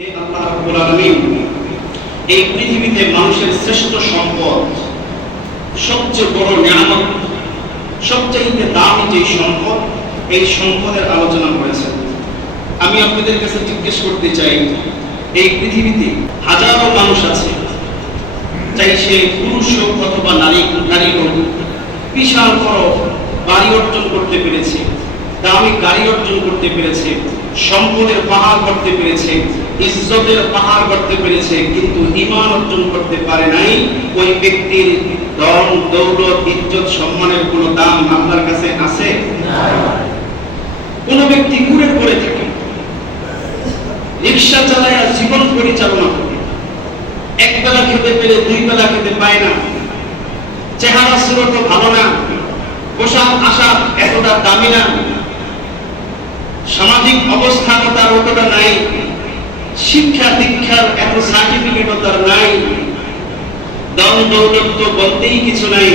হে আল্লাহ রাব্বুল আলামিন, এই পৃথিবীতে মানুষের শ্রেষ্ঠ সম্পদ, সবচেয়ে বড় নিয়ামত, সবচেয়ে দামি যে সম্পদ, এই সম্পদের আলোচনা করেছেন। আমি আপনাদের কাছে জিজ্ঞেস করতে চাই, এই পৃথিবীতে হাজারো মানুষ আছে, চাই সে পুরুষ হোক অথবা নারী হোক, বিশাল বড় বাড়ি অর্জন করতে পেরেছে, দামি গাড়ি অর্জন করতে পেরেছে, সম্পদের পাহাড় করতে পেরেছে, ইজ্জতের পাহাড় করতে পেরেছে, কিন্তু ঈমান অর্জন করতে পারে নাই। ওই ব্যক্তির ধন দৌলত ইজ্জত সম্মানের কোনো দাম আল্লাহর কাছে আছে? কোন ব্যক্তি ঘুরে পড়ে থাকে, রিকশা চালায় জীবন পরিচালনা করে, এক বেলা খেতে পেলে দুই বেলা খেতে পায় না, চেহারা সুরত ভালো না, পোশাক আশাক এতটা দামি না, সামাজিক অবস্থান তার অতটা নাই, শিক্ষা দীক্ষার এত সার্টিফিকেটও তার নাই, দম দৌলত তো বলতেই কিছু নাই,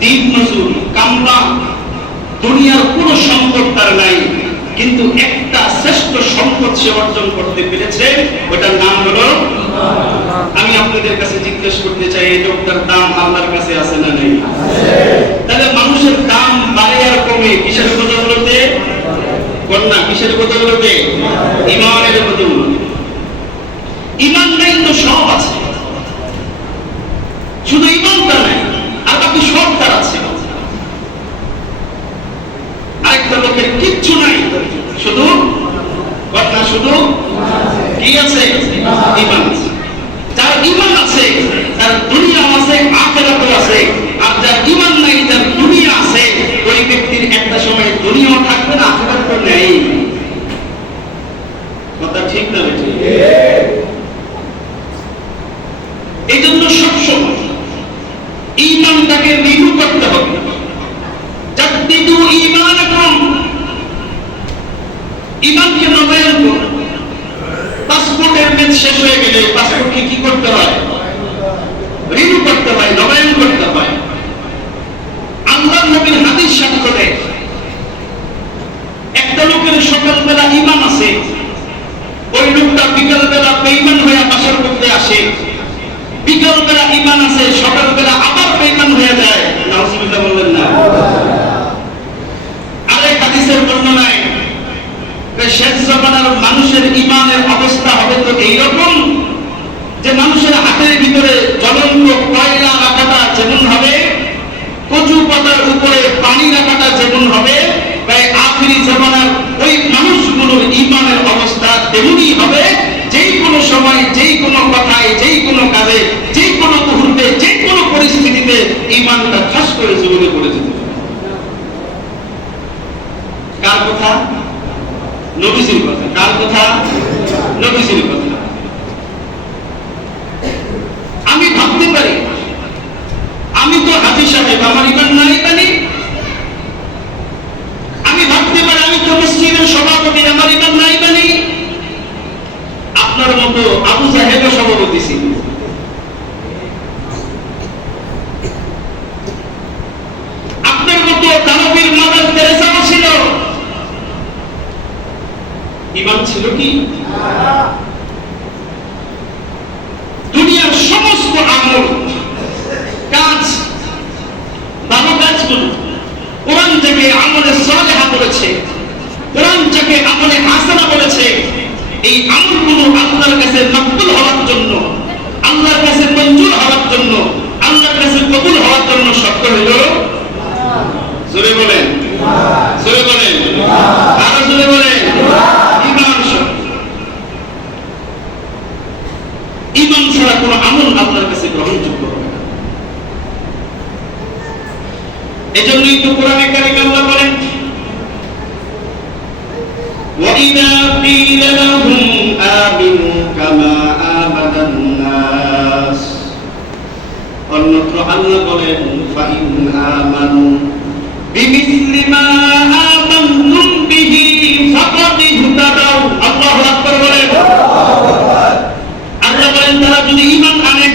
দিন মজুর কামলা দুনিয়ার কোন সম্পদ তার নাই, কিন্তু একটা শ্রেষ্ঠ সম্পদ সে অর্জন করতে পেরেছে, ওটার নাম হলো ঈমান। আমি আপনাদের কাছে জিজ্ঞেস করতে চাই, এই লোকটার দাম আল্লাহর কাছে আছে না নেই? তাহলে মানুষের দাম বাড়ে আর কমে কিসের বদৌলতে? কন্যা কিসের বদৌলতে? ঈমানের বদৌলতে। ঈমান নাই তো সব আছে, শুধু ঈমানটা নাই আর বাকি সব তার আছে। আরেকটা লোকের কিচ্ছু নাই, শুধু কন্যা, শুধু কি আছে? ঈমান আছে। যার ঈমান আছে তার দুনিয়া আছে, আখিরাতও আছে। আর যার ঈমান নাই, তার দুনিয়া আছে, ওই ব্যক্তির একটা সময় দুনিয়াও থাকবে না, আখিরাতও নেই। কথা ঠিক না বেঠিক? এই জন্য সবসময় ঈমানটাকে রিনিউ করতে হবে। জাদ্দিদু ঈমানাকুম, ঈমানকে নবায়ন করুন। পাসপোর্টের মেয়াদ শেষ হয়ে গেলে পাসপোর্টকে কি করতে হয়? রিনিউ করতে হয়, নবায়ন করতে হয়। আল্লাহর নবীর হাদিস সাক্ষ্য দেয়, একটা লোকের সকালবেলা ঈমান আছে, ওই লোকটা বিকালবেলা বেঈমান হয়ে বাসর করতে আসে, বিকালবেলা ঈমান আছে, সকালবেলা আবার বেঈমান হয়ে যায়। নাউজুবিল্লাহ বললেন না? আরেক হাদিসের বর্ণনায় শেষ জামানার মানুষের ঈমানের অবস্থা হবে তো এইরকম যে মানুষের হাতের ভিতরে জ্বলন্ত কয়লা রাখাটা যেমন হবে, কচু পাতার উপরে পানি রাখাটা যেমন হবে, তাই আখিরি জামানার ওই মানুষগুলোর ঈমানের অবস্থা তেমনই হবে। যেই কোনো সময়, যেই কোনো কথায়, যেই কোনো কাজে, যেই কোনো মুহূর্তে, যে কোনো পরিস্থিতিতে ঈমানটা ঠাস করে জমিনে পড়ে যেতে পারে। কার কথা? নবীজির কথা। কার কথা? নবীজির কথা। আমি ভাবতে পারি, আমি তো হাজী সাহেব, আমার ঈমান নাই জানি। আমি ভাবতে পারি, আমি তো মসজিদের সভাপতি, আমার ঈমান নাই জানি। আপনার মতো আবু জাহেলও সভাপতি ছিল, আপনার মতো দানবীর মাদার তেরেসাও ছিল। ঈমান ছিল কি? দুনিয়ার সমস্ত আমল কাজ, ভালো কাজগুলো কোরআন থেকে আমলে সালেহা বলেছে, কোরআন থেকে আমলে হাসানা বলেছে। এই আমলগুলো আল্লাহর কাছে মকবুল হওয়ার জন্য, আল্লাহর কাছে মঞ্জুর হওয়ার জন্য, আল্লাহর কাছে কবুল হওয়ার জন্য শর্ত হইল, জোরে বলেন, জোরে বলেন, আরো জোরে বলেন, ঈমান। ঈমান ছাড়া কোনো আমল আল্লাহর কাছে গ্রহণযোগ্য হবে না। এজন্যই তো কোরআনে কারিমে আল্লাহ বলেন, وَإِذَا قِيلَ لَهُمْ آمِنُوا كَمَا آمَنَ النَّاسُ, অন্যত্র আল্লাহ বলেন, فَإِنْ آمَنُوا بِمِثْلِ مَا آمَنْتُمْ بِهِ فَقَدِ اهْتَدَوْا। আল্লাহু আকবার বলেন। আল্লাহ বলেন, তারা যদি ঈমান আনে,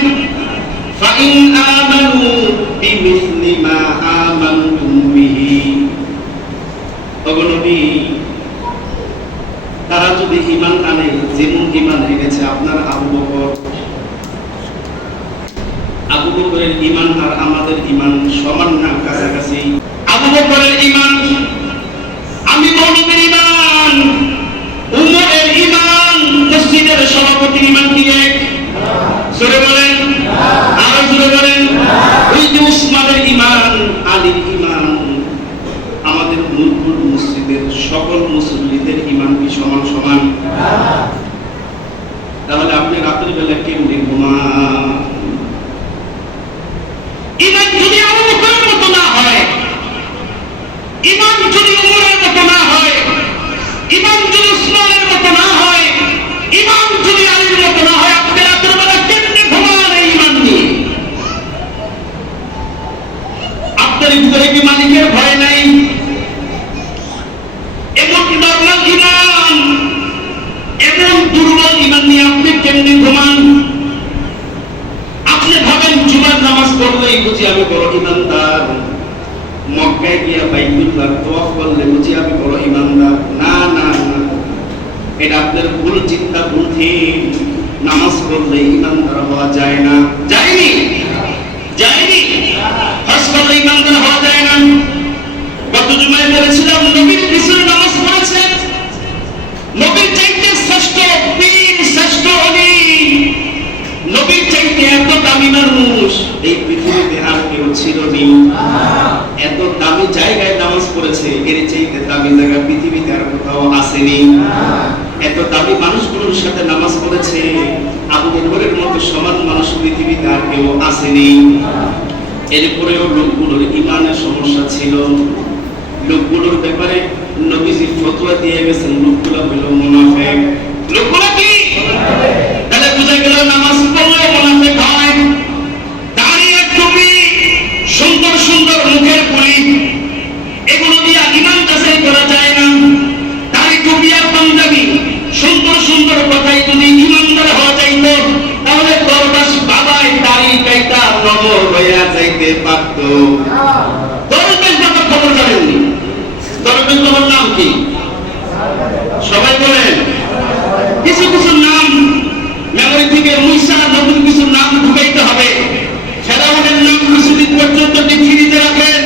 فَإِنْ آمَنُوا بِمِثْلِ مَا آمَنْتُمْ بِهِ, ঈমান আর আমাদের ঈমান সমান না কাছাকাছি? আবু বকরের ঈমান, আমি মৌলবীর ঈমান, উমরের ঈমান, মসজিদের সভাপতির ঈমান কি এক? জোরে বলেন, আরো জোরে বলেন। ওই যে উসমানের ঈমান, আলীর ঈমান, আমাদের নূরপুর মসজিদের সকল মুসল্লিদের ঈমান কি সমান সমান? তাহলে আপনি রাতের বেলা কেমনে ঘুমান? ঈমান যদি আবু বকরের মতো না হয়, ঈমান যদি উমরের মতো না হয়, ঈমান যদি উসমানের মতো না হয়, ঈমান যদি আলীর মতো না হয়, আপনি রাতের বেলা কেমনে ঘুমান এই ঈমান নিয়ে? আপনার ভিতরে কি মালিকের ভয় নাই? এমন নরমাল ঈমান, এমন দুর্বল ঈমান নিয়ে আপনি কেমনে ঘুমান? আপনি ভাবেন জুমার নামাজ পড়লেই বুঝি আমি বড় ঈমানদার, মক্কায় গিয়া বাইতুল্লাহ তওয়াফ করলে বুঝি আমি বড় ঈমানদার। না না না, এটা আপনার ভুল চিন্তা বুদ্ধি। নামাজ পড়লে ঈমানদার হওয়া যায় না। যায়নি যায়নি হজ করলে ঈমানদার হওয়া যায় না। গত জুমায় বলেছিলাম নবীর পিছনে নামাজ পড়েছে, নবীর চাইতে শ্রেষ্ঠ পীর, শ্রেষ্ঠ অলি, নবীর চাইতে এত দামি মানুষ এই পৃথিবীতে আর কেউ ছিল না। এত দামি জায়গায় নামাজ পড়েছে, এর চাইতে দামি জায়গা পৃথিবীতে আর কোথাও আসেনি। এত দামি মানুষগুলোর সাথে নামাজ পড়েছে, আবু বকরের মতো সমান মানুষ পৃথিবীতে আর কেউ আসেনি। এরপরেও লোকগুলোর ঈমানের সমস্যা ছিল। লোকগুলোর ব্যাপারে নবীজি ফতোয়া দিয়ে গেছেন, লোকগুলো হলো মুনাফিক। লোকগুলো কি? তাহলে বুঝা গেল নামাজ পড়লে মুনাফিক হয়। দাঁড়িয়ে টুপি, সুন্দর সুন্দর মুখের পুরি, এগুলো দিয়ে ঈমান যাচাই করা যায় না। দাড়ি টুপি আর পাঞ্জাবি, সুন্দর সুন্দর কথাই যদি ঈমানদার হওয়া যাইত, তাহলে দরবাস বাবাই দাড়ি কাইটা নমর হইয়া যাইতে পারত। দরবাস বাবা খবর জানেননি? দরবাস বাবার নাম কি? সবাই বলেন। কিছু কিছু নাম মেমোরি থেকে মুইসা নতুন কিছু নাম ঢুকাইতে হবে। ফেরাউনের নাম কিছুদিন পর্যন্ত ডিকশনারিতে রাখেন,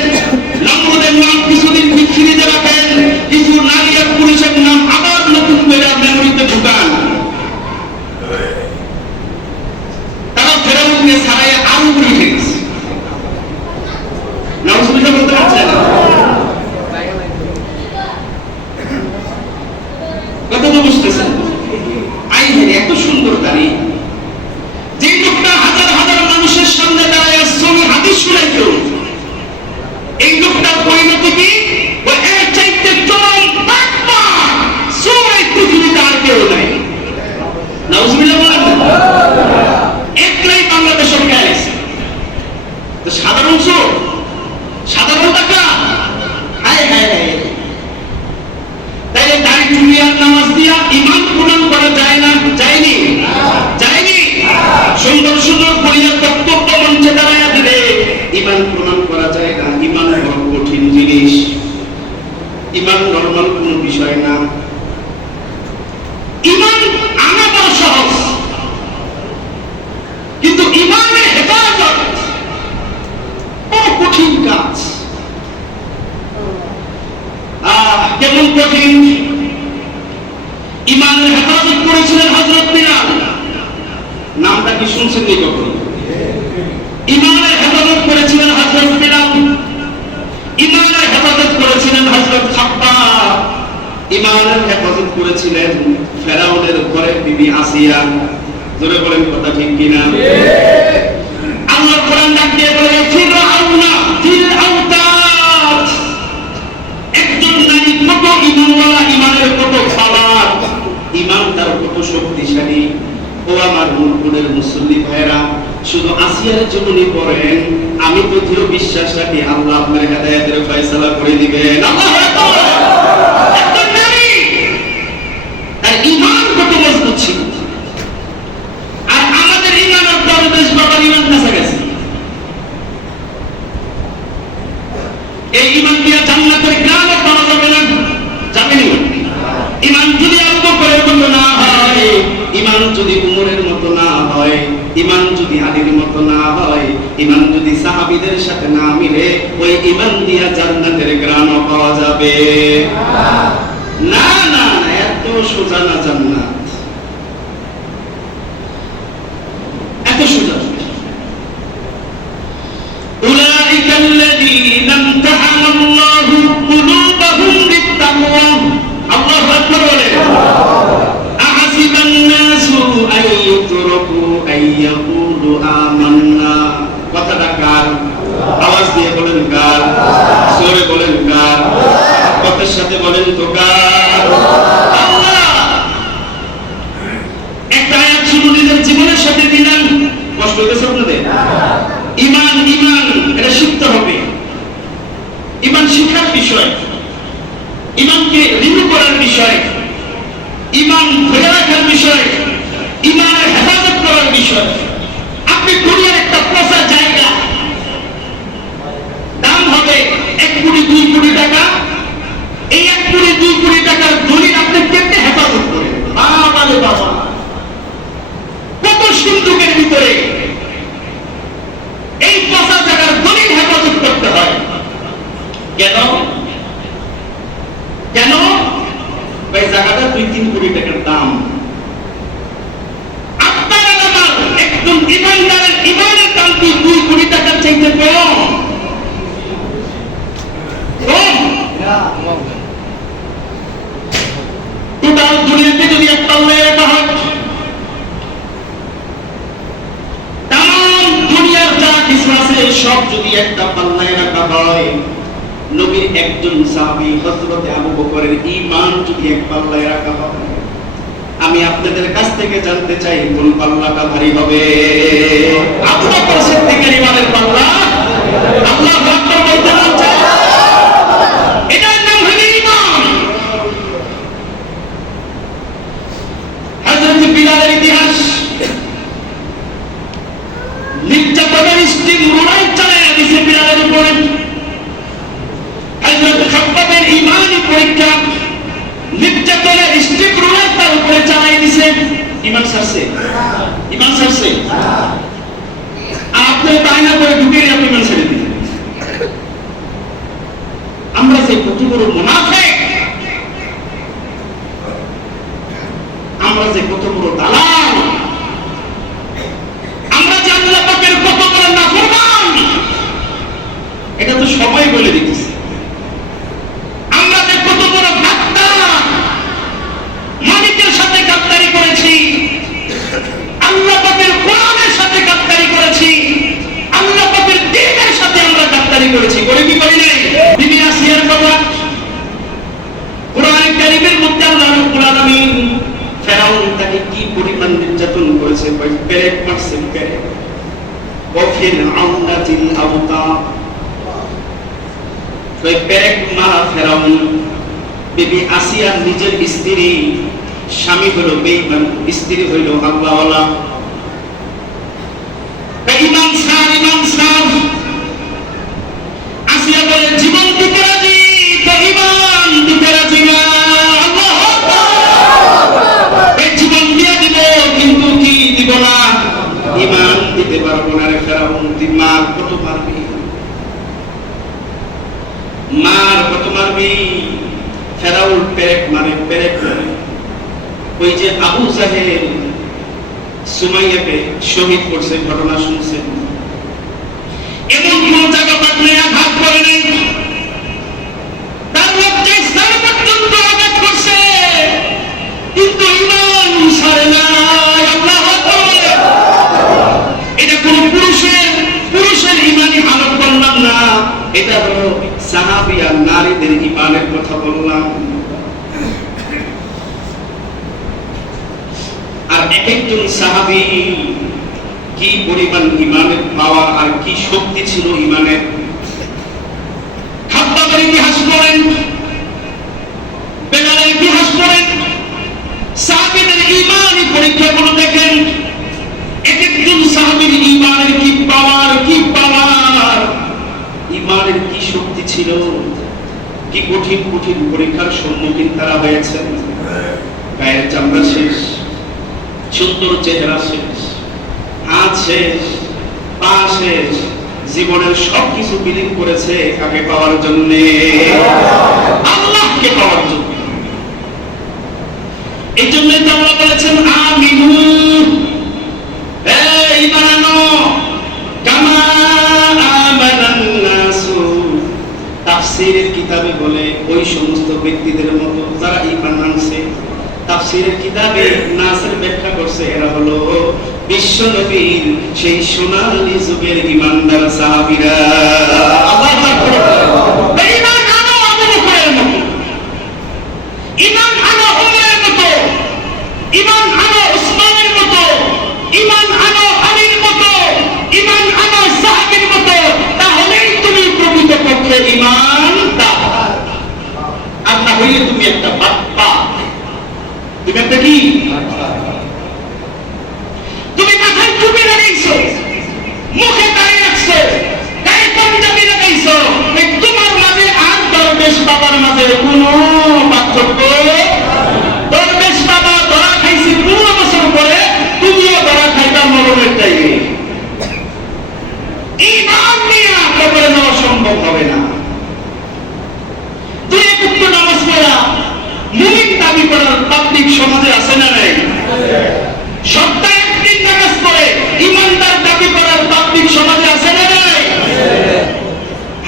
নমরুদের নাম কিছুদিন ডিকশনারিতে রাখেন, কিছু নারী আর পুরুষের নাম আবার নতুন করে মেমোরিতে ঢুকান। তারা ফেরাউনকে ছাড়াই আরো উঠে গেছে। নাউজুবিল্লাহ বলতে পারছেন না? কত তো বুঝতেছেন? আই এত সুন্দর দাড়ি, যে লোকটা হাজার হাজার মানুষের সামনে দাঁড়ায় সহি হাদিস শুনাইত, এই লোকটার পরিণতি কি? এর চাইতে চরম বাটপার চোর এই পৃথিবীতে আর কেউ নাই। নাউজুবিল্লাহ বলেন না? একলাই বাংলাদেশের গ্যাস সাধারণ চোর, সাধারণ টাকা। হায় হায় হায়, তাইলে দাড়ি টুপি আর নামাজ দিয়া ঈমান পূরণ করা যায় না? যায়নি যায়নি। সুন্দর সুন্দর পরিবার বক্তব্য মঞ্চে দাঁড়াইয়া দিলে ঈমান প্রমাণ করা যায় না। ঈমান বড় কঠিন জিনিস, ঈমান নরমাল কোন বিষয় না। ঈমান আনা বড় সহজ, কিন্তু ঈমানের হেফাজত বড় কঠিন কাজ। কেমন কঠিন? ঈমানের হেফাজত করেছিলেন হযরত বিলাল। নামটা কি শুনছেন নি কখনো? ঈমানের হেফাজত করেছিলেন হযরত বিলাল, ঈমানের হেফাজত করেছিলেন হযরত খাব্বাব, ঈমানের হেফাজত করেছিলেন ফেরাউনের ঘরের বিবি আসিয়া। জোরে বলেন কথা ঠিক কিনা? আল্লাহ কোরআন ডাক দিয়ে বলে ফিরআউনা ফিল আওতাদ, একজন নারী কত ঈমানওয়ালা, ঈমানের কত পাওয়ার, ঈমান তার কত শক্তিশালী। ও আমার মুরকুদের মুসল্লি ভাইরা, শুধু আসিয়ার জন্যই পড়েন, আমি তো দৃঢ় বিশ্বাস রাখি আল্লাহ আপনার হেদায়েতের ফয়সালা করে দিবেন। আল্লাহু আকবার। একজন নারী, তার ঈমান কত মজবুত ছিল। আর আমাদের ঈমানের পরদেশ বাবার ঈমান কাছাকাছি। এই ঈমান দিয়া জান্নাতের গ্রামে পাওয়া যাবে না, যাবে না। ঈমান যদি আবু বকরের মতো না হয়, ঈমান যদি উমরের মতো না হয়, ঈমান যদি আলীর মতো না হয়, ইমান যদি সাহাবীদের সাথে না মিলে ওই ইমান দিয়া জান্নাতের ঘ্রাণ পাওয়া যাবে না। না না, এত সোজা না জান্নাত, এত সোজা। উলাইকা আল্লাযীনা ইমতাহানা আল্লাহু কুলুবাহুম লিত-তাকওয়া। আল্লাহু আকবার বলে। আহাসিবান নাসু আন ইউতরাকু আন ইয়াকুলু আমান্না। কথাটা কার? আওয়াজ দিয়ে বলেন কার? জোরে বলেন কার? কথার সাথে বলেন তো কার? আল্লাহ। একটা আয়াত শুধু নিজের জীবনের সাথে দিলেন, কষ্ট হয়েছে আপনাদের? ইমান ইমান এটা শিখতে হবে। ইমান শিক্ষার বিষয়, ইমানকে রিনিউ করার বিষয়, ইমান ধরে রাখার বিষয়, ইমানের হেফাজত করার বিষয়। আপনি দুনিয়ার একটা পচা জায়গা, দাম হবে 1 কোটি 2 কোটি টাকা। এই 1 কোটি 2 কোটি টাকার দলিল আপনি কেমনে হেফাজত করেন? বাবা রে বাবা, কত সিন্ধুকের ভিতরে এই পচা জায়গার দলিল হেফাজত করতে হয়। কেন? কেন? ভাই জায়গাটা 2-3 কোটি টাকার দাম। আপনার আমার একদম ইমানদারের ইমানের দাম 2 কোটি টাকার চাইতে কম। টোটাল দুনিয়াতে যদি এক পাল্লায় রাখা হয়, তাম দুনিয়ার যা কিছু আছে সব যদি একটা পাল্লায় রাখা হয়, নবীর একজন সাহাবী হযরত আবু বকরের ঈমান যদি এক পাল্লায় রাখা হয়, আমি আপনাদের কাছ থেকে জানতে চাই কোন পাল্লাটা ভারী হবে? আবু বকর সিদ্দিকের ঈমানের পাল্লা। আল্লাহু আকবার বলতে বলছে, এটার নাম হলো ঈমান। হযরত বিলালের ইতিহাস, নির্যাতনের স্টিম রোলার চালায়া দিয়েছে বিলালের উপরে। হযরত খাব্বাবের ঈমানি পরীক্ষা নির্যাতনের স্টিম রোলার তার উপরে চালায়া দিয়েছে। ঈমান ছাড়ছে? ঈমান ছাড়ছে? আপনি তাইনা করে ঢুকে আপনি ঈমান ছেড়ে দিলেন। আমরা যে কত বড় মুনাফিক, আমরা যে কত বড় দালাল, আমরা যে আল্লাহ পাকের কত বড় নাফরমান, এটা তো সবাই বলে দিতেছে। আমরা যে কত বড় গাদ্দার, মালিকের সাথে গাদ্দারি করেছি, আল্লাহ পাকের কোরআনের সাথে গাদ্দারি করেছি, আল্লাহ পাকের দ্বীনের সাথে আমরা গাদ্দারি করেছি। করে কি করি নাই? বিবি আসিয়ার কথা কোরআন কারীমের মধ্যে আল্লাহ রাব্বুল আলামিন ফেরাউন তাকে কি পরিমাণ নির্যাতন করেছে, পেরেক মারছে, পেরেক। ওয়াফিল আউনাতিল আওতা, ওই পেরেক মারা ফেরাউন বিবি আসিয়া নিজের স্ত্রী, স্বামী হলো বেঈমান, স্ত্রী হইল আল্লাহওয়ালা। ঈমান সার, ঈমান সার। আসিয়া বলে জীবন দিতে রাজি, তো ঈমান দিতে রাজি না। আল্লাহু আকবার। এই জীবন দিয়ে দিব কিন্তু কি দিব না? ঈমান দিতে পারবো না। রে ফেরাউন, তুই মার কত মারবি? মার কত মারবি? ফেরাউন পেরেক মারে, পেরেক মারে। ওই যে আবু জাহেল সুমাইয়াকে শহীদ করছে, ঘটনা শুনছেন। এমন কোন জায়গা পাকলে আঘাত করে নেই, তার লজ্জায় স্থান পর্যন্ত আঘাত করছে, কিন্তু ঈমান ছাড়ে না। আল্লাহু আকবার। এটা কোন পুরুষের ঈমানি হালত বললাম না, এটা হলো সাহাবী আর নারীদের ঈমানের কথা বললাম। আর এক একজন সাহাবী কি পরিমাণ ঈমানের পাওয়ার আর কি শক্তি ছিল ঈমানের। খাব্বাবের ইতিহাস পড়েন, বেলালের ইতিহাস পড়েন, সাহাবীদের ঈমানি পরীক্ষাগুলো দেখেন। এক একজন সাহাবীর ঈমানের কি পাওয়ার, কি পাওয়ার, ঈমানের কি শক্তি ছিল, কি কঠিন কঠিন পরীক্ষার সম্মুখীন তারা হয়েছেন। গায়ের চামড়া শেষ, সুন্দর চেহারা শেষ, হাত শেষ, শেষ, জীবনের সবকিছু বিলীন করেছে কাকে পাওয়ার জন্য? আল্লাহকে পাওয়ার জন্য। এই জন্যই তো আমরা বলেছেন আমিনু, ঈমান আনো কামা আমানান নাসু। তাফসীরের কিতাবে বলে ওই সমস্ত ব্যক্তিদের মতো যারা ঈমান আনছে। তাফসীরের কিতাবে নাসের ব্যাখ্যা করছে এরা হলো বিশ্ব নবীর সেই সোনালী যুগের ঈমানদার সাহাবীরা। আল্লাহু আকবার। ঈমান আনো আবু বকরের মতো, ঈমান আনো ওমরের মতো, ঈমান আনো উসমানের মতো, ঈমান আনো আলীর মতো, ঈমান আনো সাহাবীর মতো, তাহলেই তুমি প্রকৃতপক্ষে ঈমানদার। আর না হইলে তুমি একটা বাটপা। তুমি একটা কি? তুমি মাথায় টুপি লাগাইছো, মুখে দাড়ি রাখছো, গায়ে পাঞ্জাবি লাগাইছো, তোমার মাঝে আর দরবেশ বাবার মাঝে কোনো পার্থক্য। দরবেশ বাবা ধরা খাইছে 15 বছর পরে, তুমিও ধরা খাইবা মরণের টাইমে। ঈমান নিয়ে কবরে যাওয়া সম্ভব হবে না। দুই ওয়াক্ত নামাজ পড়া মুমিন দাবি করার পাবলিক সমাজে আছে না নাই? সপ্তাহে একদিন নামাজ পড়ে ঈমানদার দাবি করার পাবলিক সমাজে আছে না নাই?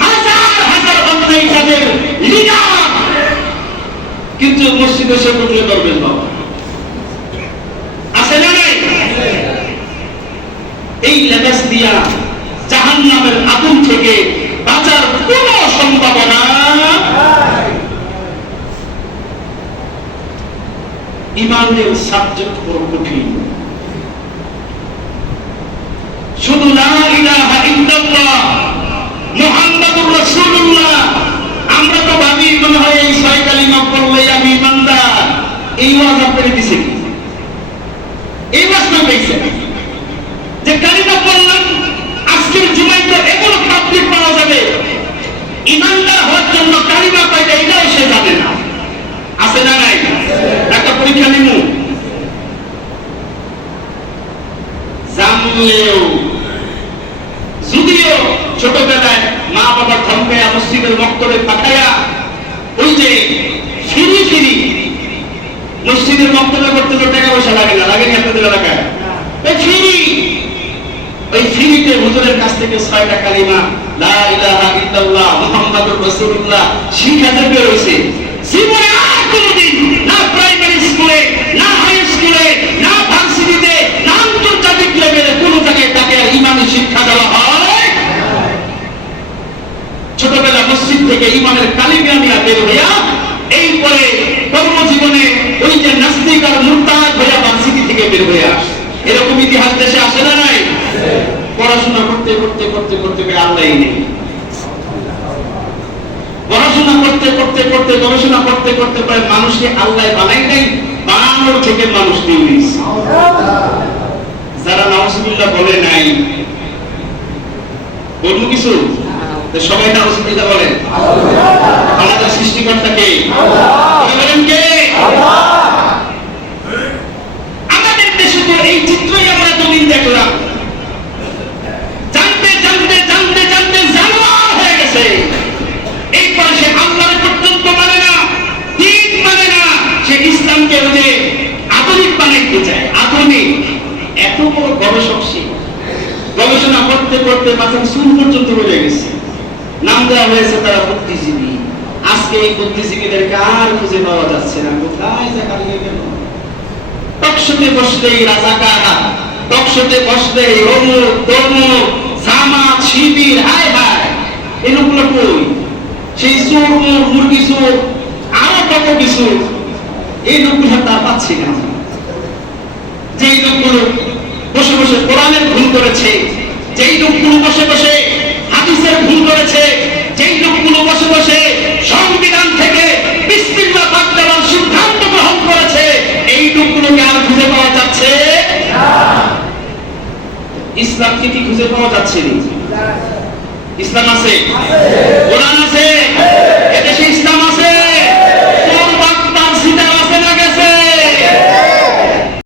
হাজার হাজার অন্যায় কাজের লিডার, কিন্তু মসজিদে এসে ঢুকলে করবেন বাবা, আছে না নাই? এই লেবাস দিয়া জাহান্নামের আগুন থেকে বাঁচার কোনো সম্ভাবনা। ইমানের সাবজেক্ট বড় কঠিন। শুধু লা ইলাহা ইল্লাল্লাহ মুহাম্মাদুর রাসূলুল্লাহ, আমরা তো ভাবি মনে হয় এই 6 কালিমা পড়লে আমি ইমানদার। এই ওয়াজ আপনাকে দিছে কি? এই ওয়াজ না পাইছে যে কালিমা পড়লাম আজকের জুমায় তো এগুলো পাবলিক পাওয়া যাবে, ইমানদার হওয়ার জন্য কালিমা পাইবে এটাও সে জানে না। আছে না নাই? একটা পরীক্ষা নিব, জানলেও যদিও ছোটবেলায় মা বাবা ধমকায়া মসজিদের মক্তবে পাঠায়া ওই যে ফিরি ফিরি মসজিদের মক্তবে করতে তো টাকা পয়সা লাগে না, লাগে না আপনাদের এলাকায়? ওই ফিরিতে হুজুরের কাছ থেকে 6টা কালিমা লা ইলাহা ইল্লাল্লাহ মুহাম্মাদুর রাসূলুল্লাহ শিখাতে বের হইছে। জীবনে আর কোনোদিন না প্রাইমারি স্কুলে, না হাই স্কুলে, না ভার্সিটিতে, না আন্তর্জাতিক লেভেলে কোনো জায়গায় তাকে ইমানি শিক্ষা দেওয়া হয়। ছোটবেলা মসজিদ থেকে ইমানের কালিমা নিয়ে বের হইয়া এই পরে কর্মজীবনে ওই যে নাস্তিক আর মুরতাদ হইয়া ভার্সিটি থেকে বের হয়ে আসে। এরকম ইতিহাস দেশে আসে না নাই? পড়াশোনা করতে করতে করতে করতে আল্লাহই নেই। পড়াশোনা করতে করতে করতে গবেষণা করতে করতে প্রায় মানুষকে আল্লাহ বানাই নাই, বানানোর থেকে মানুষ তৈরি। যারা নাউজুবিল্লাহ বলে নাই, বলবো কিছু? সবাই নাউজুবিল্লাহ বলেন। আমাদের সৃষ্টিকর্তা কে? বলেন কে? আমাদের দেশে তো এই চিত্রই আমরা দুদিন দেখলাম। জানতে জানতে জানতে জানতে জানোয়ার হয়ে গেছে। এই পাশে আল্লাহর পর্যন্ত মানে না, দিন মানে না, সে ইসলামকে ওই আধুনিক বানাইতে চায়। আধুনিক এত বড় গবেষক সে, গবেষণা করতে করতে মাথার চুল পর্যন্ত বলে গেছে। নাম দেওয়া হয়েছে তারা বুদ্ধিজীবী। আজকে এই বুদ্ধিজীবীদেরকে আর খুঁজে পাওয়া যাচ্ছে না, কোথায় যে হারিয়ে গেল। টকশোতে বসলেই রাজাকার, টকশোতে বসলেই অমুক তমুক জামাত শিবির, হায় হায়, এই লোকগুলো কই? সেই চোর মুরগি চোর আরো কত কিছু, এই লোকগুলো তার পাচ্ছি না। যেই লোকগুলো বসে বসে কোরআনের ভুল করেছে, যেই লোকগুলো বসে বসে হাদিসের ভুল করেছে, যেই লোকগুলো বসে বসে সংবিধান থেকে বিসমিল্লাহ বাদ দেওয়ার সিদ্ধান্ত গ্রহণ করেছে, এই লোকগুলোকে আর খুঁজে পাওয়া যাচ্ছে না। ইসলামকে কি খুঁজে পাওয়া যাচ্ছে না? ইসলাম আছে, কোরআন আছে, এদেশে ইসলাম